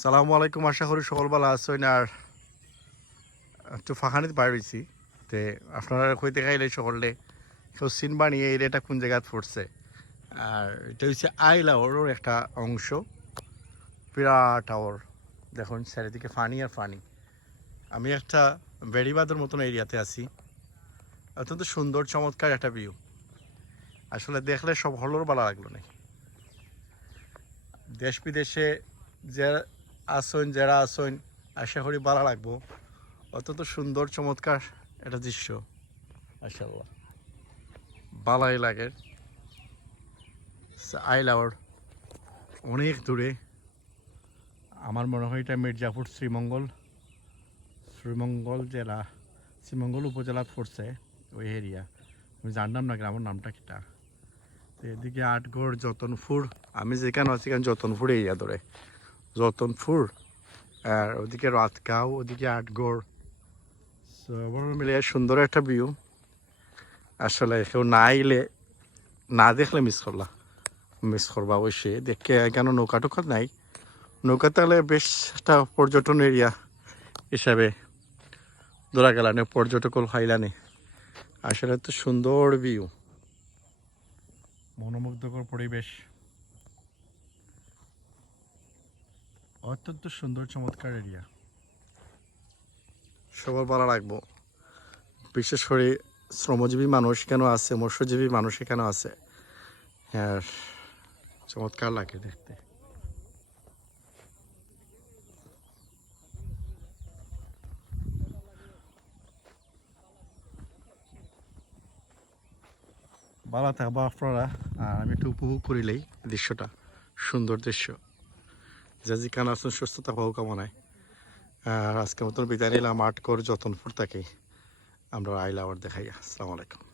সালামু আলাইকুম, আশা করি সকল ভালো আছেন। আর একটু ফাঁকানিতে হয়েছি। তে আপনারা কইতে খাইলে সকলে কেউ সিন বানিয়ে এই এটা কোন জায়গায় পড়ছে। আর এটা হচ্ছে আইলাওয়ারও একটা অংশ। বিরাট টাওয়ার দেখুন, চারিদিকে ফানি আর ফানি। আমি একটা বেড়িবাদের মতন এরিয়াতে আছি। অত্যন্ত সুন্দর, চমৎকার একটা ভিউ আসলে দেখলে সব হলোর ভালো লাগল নাকি? দেশ বিদেশে যে আসন যারা আসন আশা করি ভালো লাগবো। অত্যন্ত সুন্দর চমৎকার একটা দৃশ্য। মাশাল্লাহ বালাই লাগে। আইলাওয়ার অনেক দূরে। আমার মনে হয় এটা মির্জাপুর শ্রীমঙ্গল। শ্রীমঙ্গল জেলা শ্রীমঙ্গল উপজেলাত পড়ছে ওই এরিয়া আমি জানলাম না গ্রামের নামটা কিটা। তো এদিকে আটগড় যতনপুর। আমি যেখানে আছি এখানে যতনপুর এরিয়া ধরে। যতনপুর আর ওদিকে রাতগাঁও ওদিকে আটগড় মিলে সুন্দর একটা ভিউ আসলে কেউ না আইলে না দেখলে মিস করলা মিস করবা অবশ্যই দেখে কেন নৌকা টোকা নাই। নৌকা তাহলে বেশ একটা পর্যটন এরিয়া হিসাবে ধরা গেলানে পর্যটকল হাইলানে আসলে তো সুন্দর ভিউ মনোমুগ্ধকর পরিবেশ অত্যন্ত সুন্দর, চমৎকার এরিয়া সবার ভালো লাগবো। বিশেষ করে শ্রমজীবী মানুষ কেন আছে, মৎস্যজীবী মানুষ এখানে আছে? হ্যাঁ চমৎকার লাগে দেখতে। ভালো থাকব আপনারা, আর আমি একটু উপভোগ করিলেই দৃশ্যটা, সুন্দর দৃশ্য। যা খান আসুন সুস্থতা পাও কামনায় আর আজকে মতন বিদায় নিলাম। আটকর যতনপুর থেকে আমরা আইলা আবার দেখাই। আসসালামু আলাইকুম।